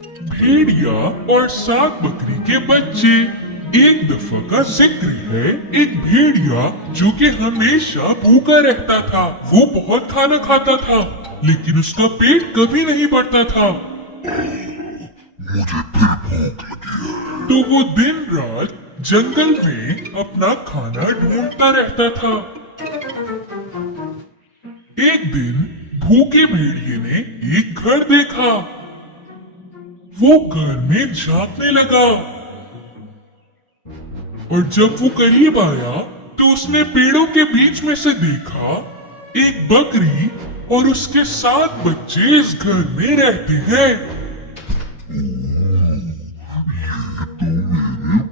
भेड़िया और 7 बकरी के बच्चे। एक दफा का जिक्र है, एक भेड़िया जो कि हमेशा भूखा रहता था। वो बहुत खाना खाता था, लेकिन उसका पेट कभी नहीं भरता था। मुझे फिर भूख लगी है। तो वो दिन रात जंगल में अपना खाना ढूंढता रहता था। एक दिन भूखे भेड़िए ने एक घर देखा। वो घर में झांकने लगा और जब वो करीब आया तो उसने पेड़ों के बीच में से देखा एक बकरी और उसके 7 बच्चे इस घर में रहते हैं।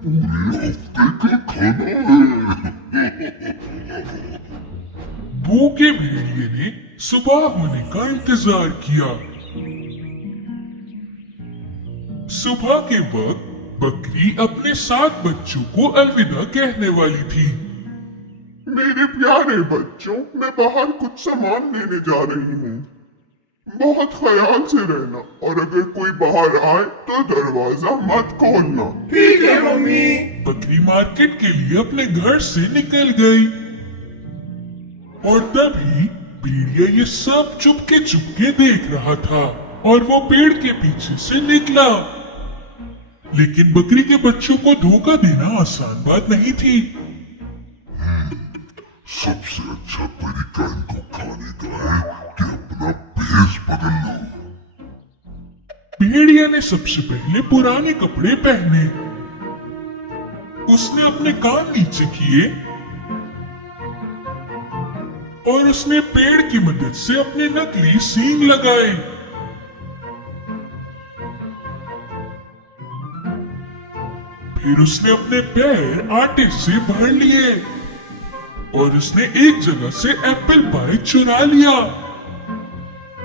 पूरे हफ्ते का खाना है। भूखे भेड़िए ने सुबह होने का इंतजार किया। सुबह के वक्त बकरी अपने 7 बच्चों को अलविदा कहने वाली थी। मेरे प्यारे बच्चों, मैं बाहर कुछ सामान लेने जा रही हूँ। बहुत ख्याल से रहना और अगर कोई बाहर आए तो दरवाजा मत खोलना। ठीक है मम्मी। बकरी मार्केट के लिए अपने घर से निकल गई और तभी भेड़िया ये सब चुपके चुपके देख रहा था और वो पेड़ के पीछे से निकला। लेकिन बकरी के बच्चों को धोखा देना आसान बात नहीं थी। सबसे अच्छा तरीका इनको खाने का है कि अपना भेष बदल लो। भेड़िया ने सबसे पहले पुराने कपड़े पहने। उसने अपने कान नीचे किए और उसने पेड़ की मदद से अपने नकली सींग लगाए। फिर उसने अपने पैर आटे से भर लिए और उसने एक जगह से एप्पल पाई चुरा लिया।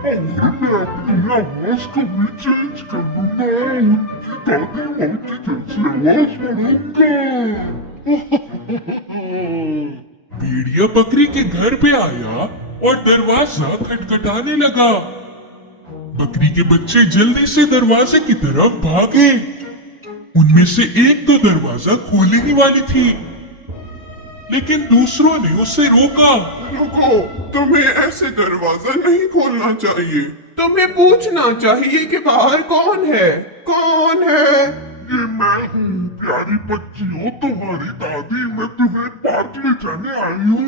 और मैं अपनी आवाज को भी चेंज कर दूंगा। उनकी दादी माँ की जैसी आवाज बढ़ूंगा। भेड़िया बकरी के घर पे आया और दरवाजा खटखटाने लगा। बकरी के बच्चे जल्दी से दरवाजे की तरफ भागे। उनमें से एक तो दरवाजा खोलने ही वाली थी, लेकिन दूसरों ने उसे रोका। रुको, तुम्हें ऐसे दरवाजा नहीं खोलना चाहिए। तुम्हें पूछना चाहिए कि बाहर कौन है। कौन है? ये मैं हूँ प्यारी बच्चियों, तुम्हारी दादी। मैं तुम्हें पार्क ले जाने आई हूँ।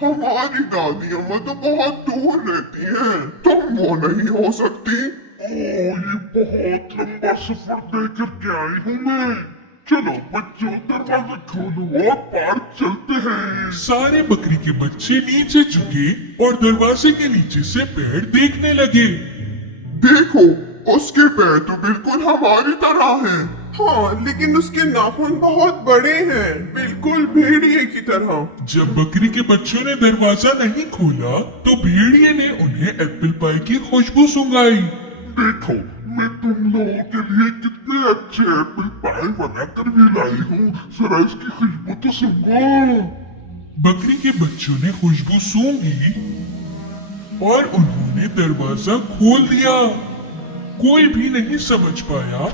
हमारी दादी अम्मा तो बहुत दूर रहती हैं। तुम वो नहीं हो सकती। ये बहुत लंबा सफर तय करके आई हूँ मैं। चलो बच्चों, दरवाजा खोलो और पार्क चलते हैं। सारे बकरी के बच्चे नीचे झुके और दरवाजे के नीचे से पैर देखने लगे। देखो, उसके पैर तो बिल्कुल हमारी तरह हैं। हाँ, लेकिन उसके नाखून बहुत बड़े हैं, बिल्कुल भेड़िए की तरह। जब बकरी के बच्चों ने दरवाजा नहीं खोला तो भेड़िए ने उन्हें एप्पल पाई की खुशबू सुंघाई। देखो, मैं तुम लोगों के लिए कितने अच्छे एप्पल पाई बनाकर भी लाई हूँ। जरा इसकी खुशबू तो सुनो। बकरी के बच्चों ने खुशबू सूंघी और उन्होंने दरवाजा खोल दिया। कोई भी नहीं समझ पाया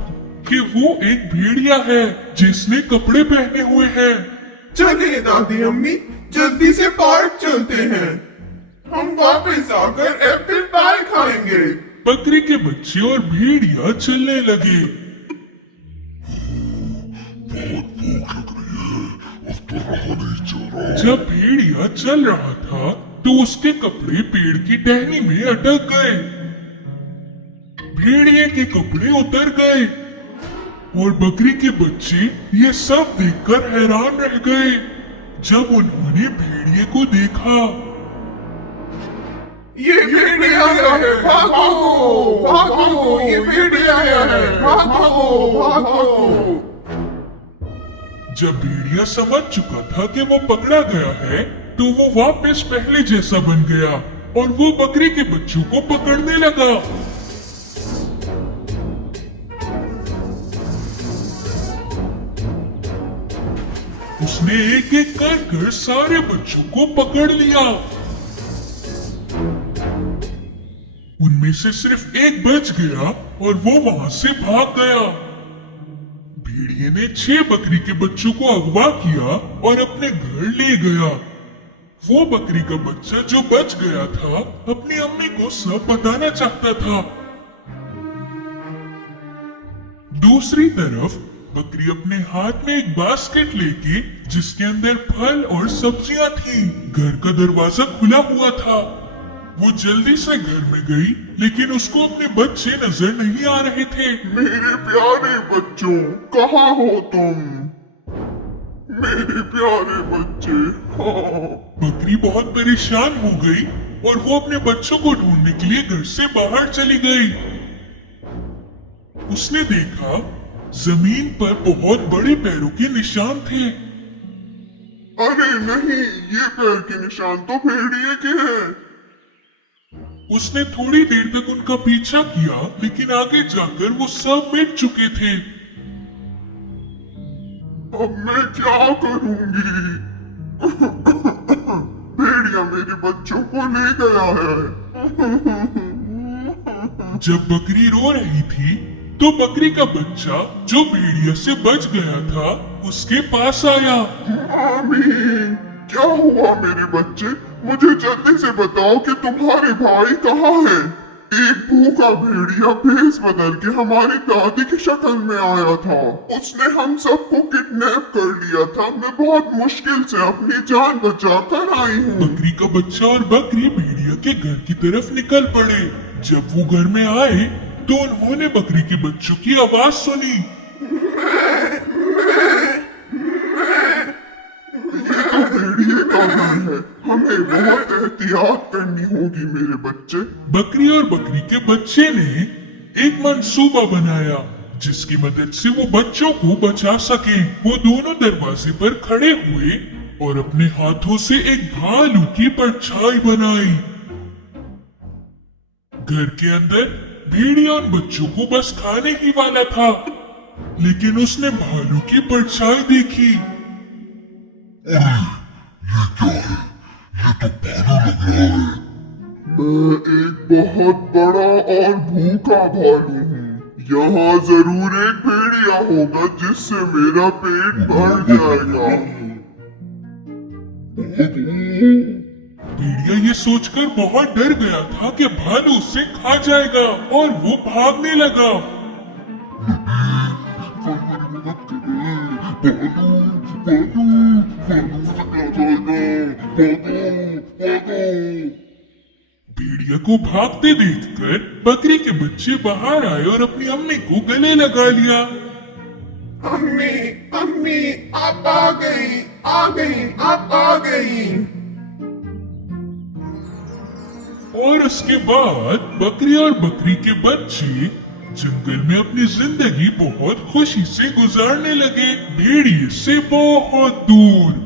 कि वो एक भेड़िया है जिसने कपड़े पहने हुए हैं। चलिए दादी अम्मी, जल्दी से पार्क चलते हैं। हम वापस आकर एप्पल पाई खाएंगे। बकरी के बच्चे और भेड़िया चलने लगे। बहुत भूख लग रही है, अब तो रहा नहीं जा रहा। जब भेड़िया चल रहा था तो उसके कपड़े पेड़ की टहनी में अटक गए। भेड़िए के कपड़े उतर गए और बकरी के बच्चे ये सब देखकर हैरान रह गए। जब उन्होंने भेड़िए को देखा, ये भेड़िया है, भागो भागो, ये भेड़िया है, भागो भागो। जब भेड़िया समझ चुका था कि वो पकड़ा गया है तो वो वापस पहले जैसा बन गया और वो बकरी के बच्चों को पकड़ने लगा। उसने एक एक कर सारे बच्चों को पकड़ लिया। उनमें उनमें से सिर्फ एक बच गया और वो वहां से भाग गया। भेड़िए ने 6 बकरी के बच्चों को अगवा किया और अपने घर ले गया। वो बकरी का बच्चा जो बच गया था अपनी अम्मी को सब बताना चाहता था। दूसरी तरफ बकरी अपने हाथ में एक बास्केट लेके जिसके अंदर फल और सब्जियां थी, घर का दरवाजा खुला हुआ था। वो जल्दी से घर में गई लेकिन उसको अपने बच्चे नजर नहीं आ रहे थे। मेरे प्यारे बच्चों, कहाँ हो तुम? मेरे प्यारे बच्चे। हाँ। बकरी बहुत परेशान हो गई और वो अपने बच्चों को ढूंढने के लिए घर से बाहर चली गई। उसने देखा जमीन पर बहुत बड़े पैरों के निशान थे। अरे नहीं, ये पैर के निशान तो भेड़िए के हैं। उसने थोड़ी देर तक उनका पीछा किया लेकिन आगे जाकर वो सब मिट चुके थे। अब मैं क्या करूंगी? भेड़िया मेरे बच्चों को ले गया है। जब बकरी रो रही थी तो बकरी का बच्चा जो भेड़िया से बच गया था उसके पास आया। मामी, क्या हुआ मेरे बच्चे? मुझे जल्दी से बताओ कि तुम्हारे भाई कहाँ है? एक भूखा भेड़िया भेष बदल के हमारी दादी की शक्ल में आया था। उसने हम सबको किडनैप कर लिया था। मैं बहुत मुश्किल से अपनी जान बचा कर आई हूँ। बकरी का बच्चा और बकरी भेड़िया के घर की तरफ निकल पड़े। जब वो घर में आए तो उन्होंने बकरी के बच्चों की आवाज सुनी। ये तो भेड़िए का घर है। हमें बहुत एहतियात करनी होगी मेरे बच्चे। बकरी और बकरी के बच्चे ने एक मंसूबा बनाया जिसकी मदद से वो बच्चों को बचा सके। वो दोनों दरवाजे पर खड़े हुए और अपने हाथों से एक भालू की परछाई बनाई। घर के अंदर भेड़िया उन बच्चों को बस खाने ही वाला था, लेकिन उसने भालू की परछाई देखी। मैं एक बहुत बड़ा और भूखा भालू हूँ। यहाँ जरूर एक भेड़िया होगा जिससे मेरा पेट भर जाएगा। भेड़िया ये सोचकर बहुत डर गया था कि भालू उसे खा जाएगा और वो भागने लगा। भेड़िया को भागते देखकर बकरी के बच्चे बाहर आए और अपनी अम्मी को गले लगा लिया। अम्मी, अम्मी, आप आ गई, आप आ गई। और उसके बाद बकरी और बकरी के बच्चे जंगल में अपनी जिंदगी बहुत खुशी से गुजारने लगे, भेड़िए से बहुत दूर।